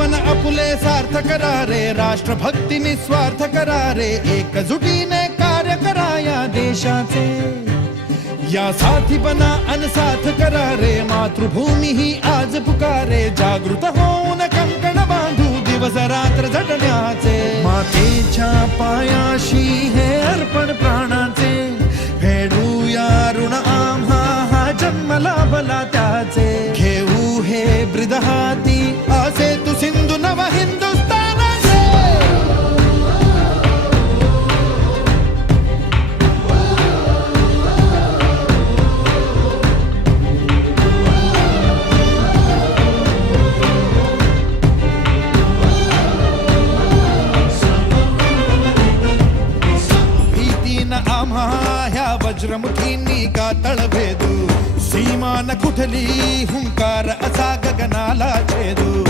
जीवन आपुले सार्थ करा रे, राष्ट्रभक्ती निस्वार्थ करा रे, एकजुटीने कार्य करा या देशाचे। या साथी बना अनसाथ करा रे, मातृभूमी ही आज पुकारे, जागृत होऊन कंकण बांधू दिवस रात्र झटण्याचे। मातेच्या पायाशी हे अर्पण प्राणाचे, फेडूया ऋण आम्हा हा जन्म लाभला त्याचे। घेऊ हे ब्रिद हाती असे तू सिंधू नव हिंदुस्थानाचे। भीतीन आम्हा ह्या वज्रमुठींनी का तळभेदू, सीमा न कुठली हुंकार असा गगनाला छेदू।